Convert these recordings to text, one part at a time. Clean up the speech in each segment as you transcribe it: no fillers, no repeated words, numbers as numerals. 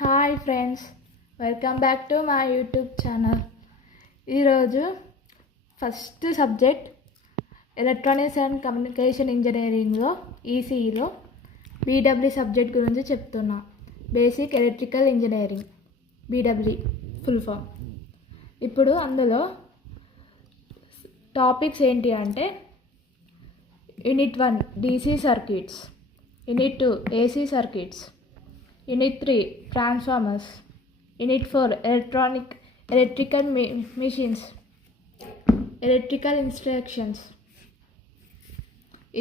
Hi friends, welcome back to my YouTube channel. ఈరోజు first subject electronics and communication ఇంజనీరింగ్లో ఈసీఈలో BW subject గురించి చెప్తున్నా. Basic electrical engineering, BW full form. ఇప్పుడు అందులో టాపిక్స్ ఏంటి అంటే unit 1 DC circuits, unit 2 AC circuits, unit 3 transformers, unit 4 electrical machines, electrical instructions.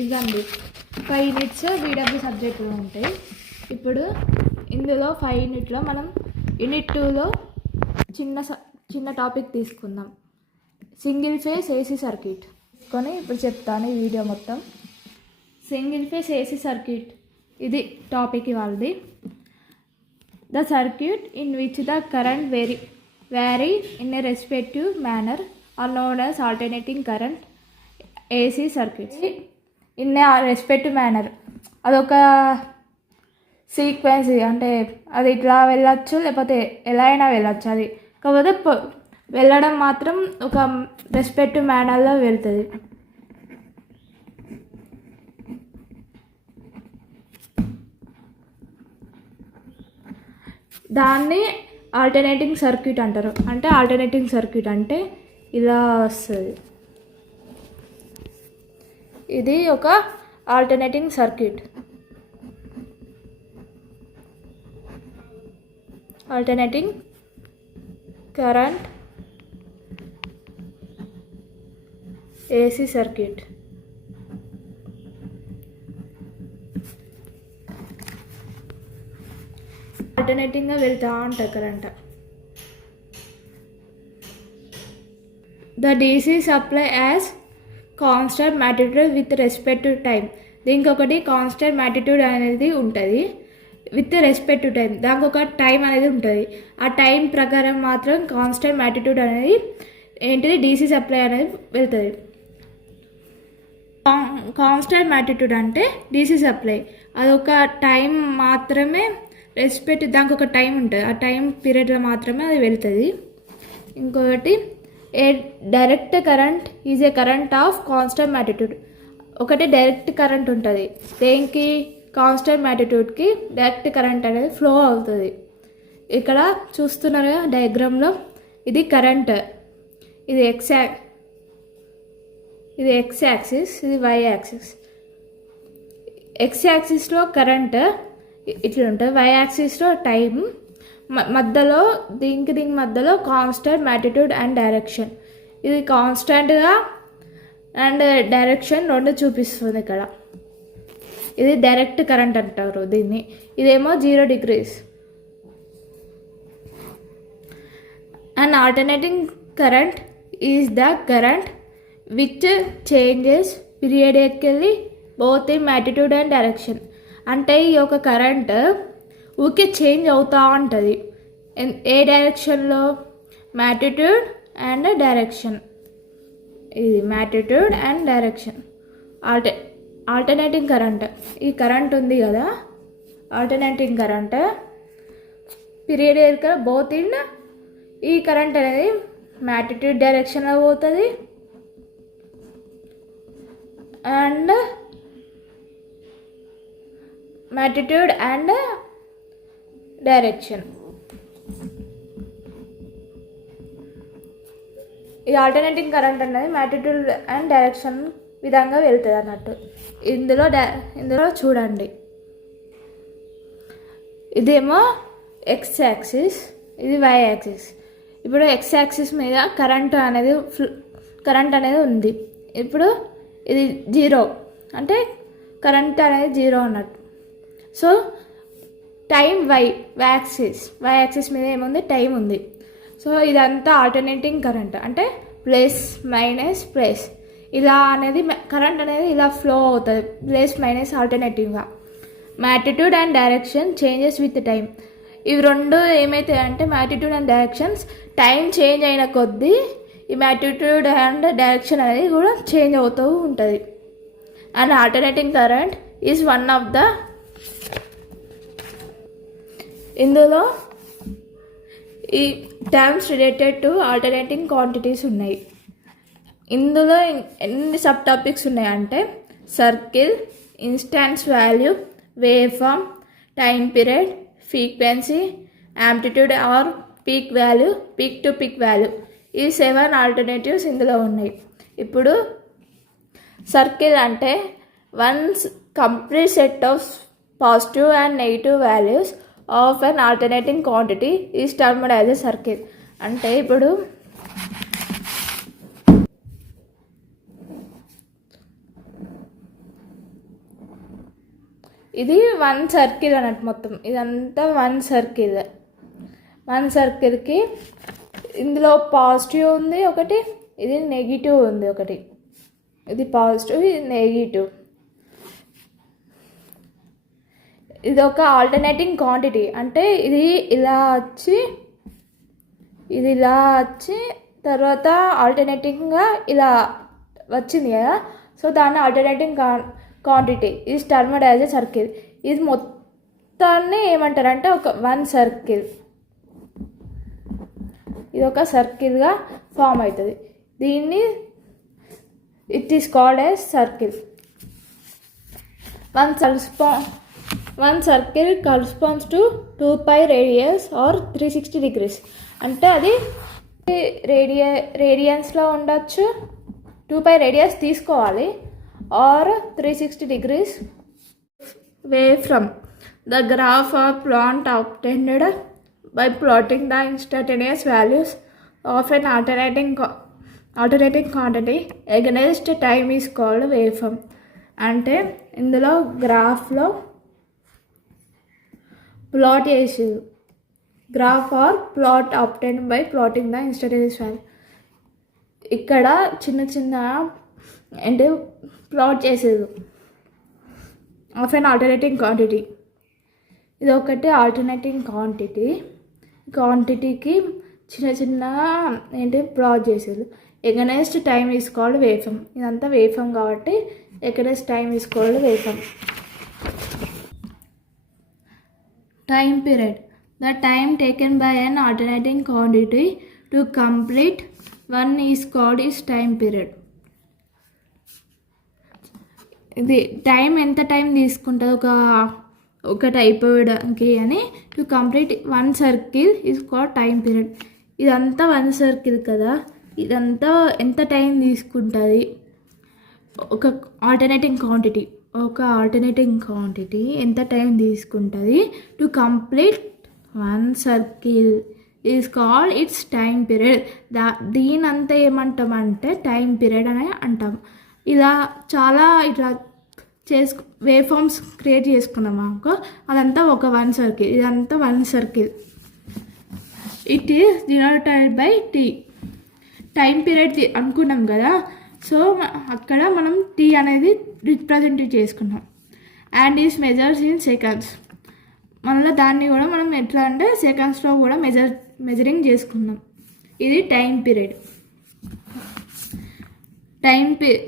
ఇదండి 5 యూనిట్స్ బీడబ్ల్యూ సబ్జెక్టులో ఉంటాయి. ఇప్పుడు ఇందులో 5 యూనిట్లో మనం యూనిట్ 2లో చిన్న టాపిక్ తీసుకుందాం, సింగిల్ ఫేస్ ఏసీ సర్క్యూట్. ఇప్పుడు చెప్తాను ఈ వీడియో మొత్తం. సింగిల్ ఫేస్ ఏసీ సర్క్యూట్ ఇది topic ఇవాళది. The circuit in which the current vary in a respective manner are known as alternating current AC circuits. In a respective manner అదొక sequence, అంటే అది ఇట్లా వెళ్ళచ్చు లేకపోతే ఎలా అయినా వెళ్ళచ్చు. అది కాకపోతే వెళ్ళడం మాత్రం ఒక రెస్పెక్టివ్ మేనర్లో వెళ్తుంది. దాన్ని ఆల్టర్నేటింగ్ సర్క్యూట్ అంటారు. అంటే ఆల్టర్నేటింగ్ సర్క్యూట్ అంటే ఇలా వస్తుంది. ఇది ఒక alternating circuit. Alternating current AC circuit. ఆల్టర్నేటింగ్గా వెళ్తూ ఉంటుంది current. The DC supply as constant magnitude with respect to time. దీనికి ఒకటి కాన్స్టెంట్ మ్యాగ్నిట్యూడ్ అనేది ఉంటుంది విత్ రెస్పెక్ట్ టు టైం. దానికి ఒక టైం అనేది ఉంటుంది. ఆ టైం ప్రకారం మాత్రం కాన్స్టెంట్ మ్యాగ్నిట్యూడ్ అనేది ఏంటిది డీసీ సప్లై అనేది వెళ్తుంది. కాన్స్టెంట్ మ్యాగ్నిట్యూడ్ అంటే డీసీ సప్లై అదొక టైం మాత్రమే రెస్పెక్ట్, దానికి ఒక టైం ఉంటుంది. ఆ టైం పీరియడ్లో మాత్రమే అది వెళ్తుంది. ఇంకొకటి a direct current is a current of constant magnitude. ఒకటి డైరెక్ట్ కరెంట్ ఉంటుంది, దేనికి కాన్స్టెంట్ మ్యాగ్నిట్యూడ్కి డైరెక్ట్ కరెంట్ అనేది ఫ్లో అవుతుంది. ఇక్కడ చూస్తున్నారు డయాగ్రామ్లో ఇది కరెంట్, ఇది ఎక్స్ యాక్సిస్, ఇది వై యాక్సిస్. ఎక్స్ యాక్సిస్లో కరెంట్ ఇట్లా ఉంటుంది, వై యాక్సిస్లో టైం, మధ్యలో దీనికి మధ్యలో కాన్స్టెంట్ మ్యాగ్నిట్యూడ్ అండ్ డైరెక్షన్. ఇది కాన్స్టెంట్గా అండ్ డైరెక్షన్ రెండు చూపిస్తుంది ఇక్కడ. ఇది డైరెక్ట్ కరెంట్ అంటారు దీన్ని. ఇదేమో 0 degrees. And alternating current is the current which changes periodically both in magnitude and direction. అంటే ఈ యొక్క కరెంట్ ఊకే చేంజ్ అవుతూ ఉంటుంది. ఏ డైరెక్షన్లో? Magnitude and direction. ఇది magnitude and direction. Alternating current, ఈ కరెంట్ ఉంది కదా, alternating current periodical both in, ఈ కరెంట్ అనేది మ్యాగ్నిట్యూడ్ డైరెక్షన్లో పోతుంది అండ్ మ్యాగ్నిట్యూడ్ అండ్ డైరెక్షన్. ఈ ఆల్టర్నేటింగ్ కరెంట్ అనేది మ్యాగ్నిట్యూడ్ అండ్ డైరెక్షన్ విధంగా వెళ్తుంది అన్నట్టు. ఇందులో చూడండి, ఇదేమో ఎక్స్ యాక్సిస్, ఇది వై యాక్సిస్. ఇప్పుడు ఎక్స్ యాక్సిస్ మీద కరెంట్ అనేది ఉంది. ఇప్పుడు ఇది 0 అంటే కరెంట్ అనేది 0 అన్నట్టు. సో టైం వై యాక్సిస్ మీద ఏముంది? టైం ఉంది. సో ఇదంతా ఆల్టర్నేటింగ్ కరెంట్ అంటే ప్లస్ మైనస్ ప్లస్ ఇలా అనేది కరెంట్ అనేది ఇలా ఫ్లో అవుతుంది, ప్లస్ మైనస్ ఆల్టర్నేటివ్గా. Magnitude and direction changes with time. ఇవి రెండు ఏమవుతాయి అంటే magnitude and directions time change అయిన కొద్దీ ఈ మ్యాగ్నిట్యూడ్ అండ్ డైరెక్షన్ అనేది కూడా చేంజ్ అవుతూ ఉంటుంది. And alternating current is one of the ఇందులో ఈ terms related to alternating quantities ఉన్నాయి. ఇందులో ఎన్ని సబ్ టాపిక్స్ ఉన్నాయంటే circle, instance value, wave form, time period, frequency, amplitude or peak value, peak to peak value. ఈ 7 alternatives ఇందులో ఉన్నాయి. ఇప్పుడు సర్కిల్ అంటే once complete set of positive and negative values of an alternating quantity is termed as a circle. అంటే ఇప్పుడు ఇది 1 circle అన్నట్టు, మొత్తం ఇదంతా 1 సర్కిల్. 1 సర్కిల్కి ఇందులో పాజిటివ్ ఉంది ఒకటి, ఇది నెగిటివ్ ఉంది ఒకటి. ఇది పాజిటివ్, ఇది నెగిటివ్. ఇది ఒక ఆల్టర్నేటింగ్ క్వాంటిటీ. అంటే ఇది ఇలా వచ్చి, ఇది ఇలా వచ్చి తర్వాత ఆల్టర్నేటింగ్గా ఇలా వచ్చింది కదా, సో దాన్ని alternating quantity is termed as a circle. ఇది మొత్తాన్ని ఏమంటారంటే ఒక 1 సర్కిల్. ఇది ఒక సర్కిల్గా ఫామ్ అవుతుంది. దీన్ని it is called as circle. One circle corresponds to 2π radius or 360 degrees. అంటే అది రేడియన్స్లో ఉండొచ్చు, 2π రేడియస్ తీసుకోవాలి, or 360 degrees away from the graph or plot obtained by plotting the instantaneous values of an alternating quantity against time is called waveform. అంటే ఇందులో గ్రాఫ్లో plot చేసి, graph or plot obtained by plotting the instantaneous value. ఇక్కడ చిన్న చిన్న అంటే plot చేసేది of an alternating quantity. ఇది ఒకటి ఆల్టర్నేటింగ్ క్వాంటిటీకి చిన్న చిన్న ఏంటి ప్లాట్ చేసేది. Against time is called waveform. ఇదంతా వేవ్ఫామ్ కాబట్టి against time is called waveform. Time period, the time taken by an alternating quantity to complete one is called is time period. ఇది టైం ఎంత time తీసుకుంటుంది ఒకటి అయిపోవడానికి అని, to complete 1 circle is called time period. ఇదంతా 1 circle కదా, ఇదంతా ఎంత టైం తీసుకుంటుంది ఒక ఆల్టర్నేటింగ్ క్వాంటిటీ ఎంత టైం తీసుకుంటుంది to complete 1 circle is called it's time period. దీనంతా ఏమంటామంటే టైం పీరియడ్ అని అంటాం. ఇలా చాలా ఇట్లా వేవ్ ఫామ్స్ క్రియేట్ చేసుకున్నాం అనుకో, అదంతా ఒక 1 సర్కిల్. ఇదంతా 1 circle. It is denoted by T. Time period అనుకున్నాం కదా, సో అక్కడ మనం టీ అనేది రిప్రజెంట్ చేసుకున్నాం. And is measures in seconds. మళ్ళీ దాన్ని కూడా మనం ఎట్లా అంటే సెకండ్స్లో కూడా మెజరింగ్ చేసుకున్నాం. ఇది time period.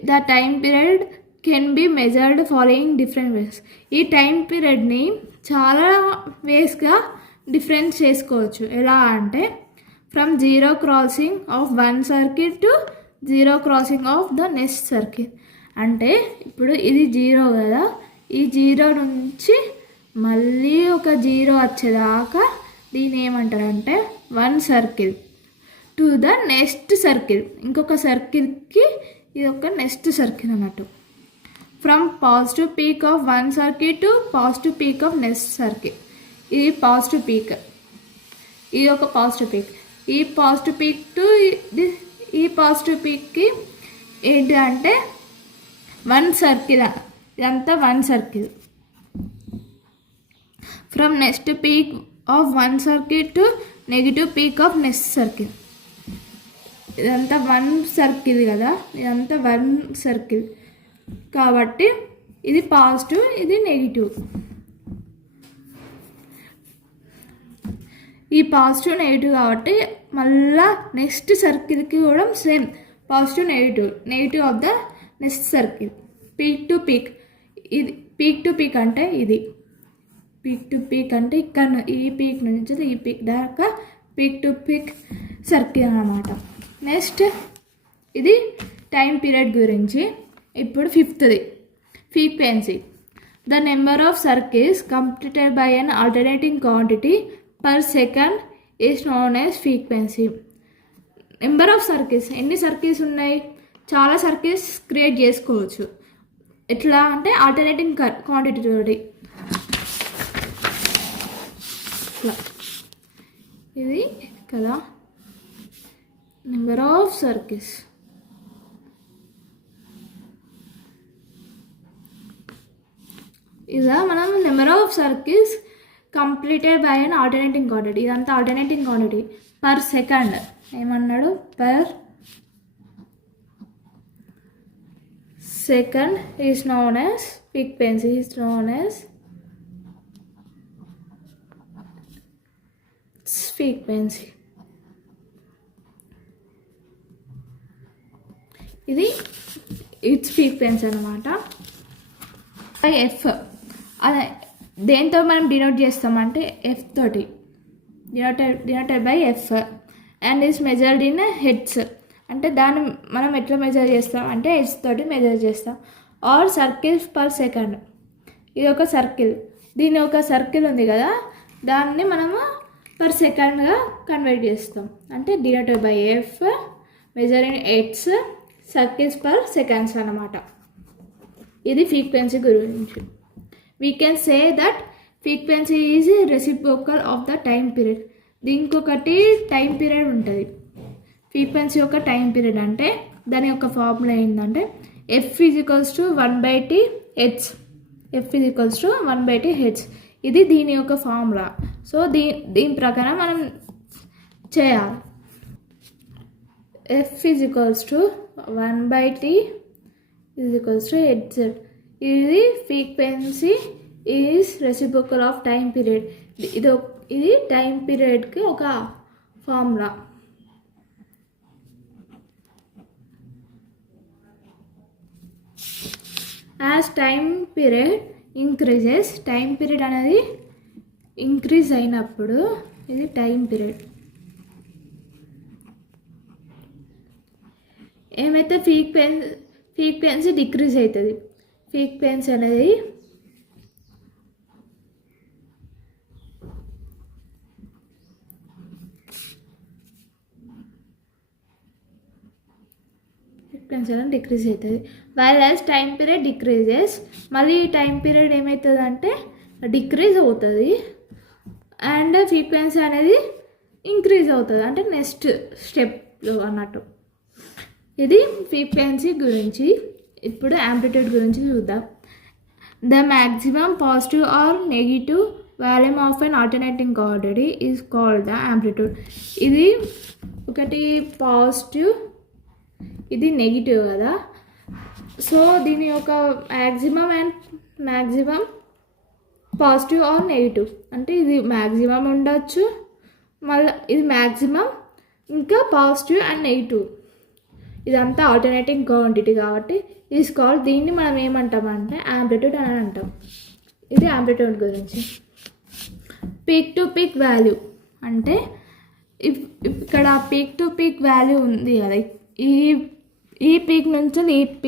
The time period can be measured following different ways. ఈ టైం పీరియడ్ని చాలా వేస్గా డిఫరెన్స్ చేసుకోవచ్చు. ఎలా అంటే from 0 crossing of 1 circle to 0 crossing of the next circle. అంటే ఇప్పుడు ఇది 0 కదా, ఈ 0 నుంచి మళ్ళీ ఒక 0 వచ్చేదాకా దీన్ని ఏమంటారంటే 1 circle to the next circle. ఇంకొక సర్కిల్కి ఇది ఒక నెక్స్ట్ సర్కిల్ అన్నట్టు. From positive peak of 1 circle to positive peak of next circle. ఇది పాజిటివ్ పీక్, ఇది ఒక పాజిటివ్ పీక్. ఈ పాజిటివ్ పీక్ టు ఈ పాజిటివ్ పీక్కి ఏంటి అంటే 1 సర్కిల్. ఇదంతా 1 circle. From next peak of 1 circle to negative peak of next circle. ఇదంతా 1 circle కదా, ఇదంతా 1 సర్కిల్ కాబట్టి ఇది పాజిటివ్, ఇది నెగిటివ్. ఈ పాజిటివ్ నెగిటివ్ కాబట్టి మళ్ళా నెక్స్ట్ సర్కిల్కి కూడా same positive negative of the next circle. Peak to peak. ఇది పీక్ టు పీక్ అంటే ఇది పీక్ టు పీక్ అంటే ఇక్కడ ఈ పీక్ నుంచి ఈ పీక్ దాకా పీక్ టు పీక్ సర్కిల్ అన్నమాట. నెక్స్ట్ ఇది టైం పీరియడ్ గురించి. ఇప్పుడు ఫిఫ్త్ది frequency. The number of circles completed by an alternating quantity per second is known as frequency. Number of circles, ఎన్ని సర్కిల్స్ ఉన్నాయి, చాలా సర్కిల్స్ క్రియేట్ చేసుకోవచ్చు. ఎట్లా అంటే ఆల్టర్నేటింగ్ క్వాంటిటీ తోటి. ఇది కదా నెంబర్ ఆఫ్ సర్కిల్స్. ఇదా మనం number of circles completed by an alternating quantity. ఇదంతా ఆల్టర్నేటింగ్ క్వాంటిటీ. పర్ సెకండ్ ఏమన్నాడు, per second is known as frequency, is known as frequency. ఇది ఇట్స్ ఫ్రీక్వెన్సీ అనమాట. ఎఫ్ అదే దేంతో మనం డినోట్ చేస్తామంటే ఎఫ్ తోటి, denoted by F and is measured in heads. అంటే దాన్ని మనం ఎట్లా మెజర్ చేస్తాం అంటే హెడ్స్ తోటి మెజర్ చేస్తాం. Or circles per second. ఇది ఒక సర్కిల్, దీని ఒక సర్కిల్ ఉంది కదా, దాన్ని మనము పర్ సెకండ్గా కన్వర్ట్ చేస్తాం. అంటే denoted by F, measure in heads, circles per seconds అన్నమాట. ఇది ఫ్రీక్వెన్సీ గురించి. We can say that frequency is reciprocal of the time period. దీనికి ఒకటి టైం పీరియడ్ ఉంటుంది. ఫ్రీక్వెన్సీ యొక్క టైం పీరియడ్ అంటే దాని యొక్క ఫార్ములా ఏంటంటే F is equals to 1/t H. F is equals to 1/t H. ఇది దీని యొక్క ఫార్ములా. సో దీని ప్రకారం మనం చేయాలి. F is equals to 1/t is equals to H. ఇది frequency is reciprocal of time period. ఇది టైం పీరియడ్కి ఒక formula. As time period increases, time period అనేది ఇంక్రీజ్ అయినప్పుడు ఇది టైం పీరియడ్. ఏమైతే ఫ్రీక్వెన్సీ డిక్రీజ్ అవుతుంది. ఫ్రీక్వెన్సీ అనేది డిక్రీజ్ అవుతుంది. While as time period decreases, మళ్ళీ టైం పీరియడ్ ఏమవుతుంది అంటే డిక్రీజ్ అవుతుంది అండ్ ఫ్రీక్వెన్సీ అనేది ఇంక్రీజ్ అవుతుంది. అంటే నెక్స్ట్ స్టెప్లో అన్నట్టు. ఇది ఫ్రీక్వెన్సీ గురించి. ఇప్పుడు యాంప్లిట్యూడ్ గురించి చూద్దాం. The maximum positive or negative volume of an alternating quantity is called the amplitude. ఇది ఒకటి పాజిటివ్, ఇది నెగిటివ్ కదా. సో దీని యొక్క మ్యాక్సిమం పాజిటివ్ ఆర్ నెగిటివ్. అంటే ఇది మ్యాక్సిమం ఉండొచ్చు, మళ్ళీ ఇది మ్యాక్సిమం, ఇంకా పాజిటివ్ అండ్ నెగిటివ్. ఇదంతా ఆల్టర్నేటింగ్ క్వాంటిటీ కాబట్టి ఈజ్ కాల్డ్. దీన్ని మనం ఏమంటామంటే యాంప్లిట్యూడ్ అని అంటాం. ఇది యాంప్లిట్యూడ్ గురించి. పీక్ టు పీక్ వాల్యూ అంటే ఇక్కడ పీక్ టు పీక్ వాల్యూ ఉంది కదా, ఈ పీక్ నుంచి ఈ పీక్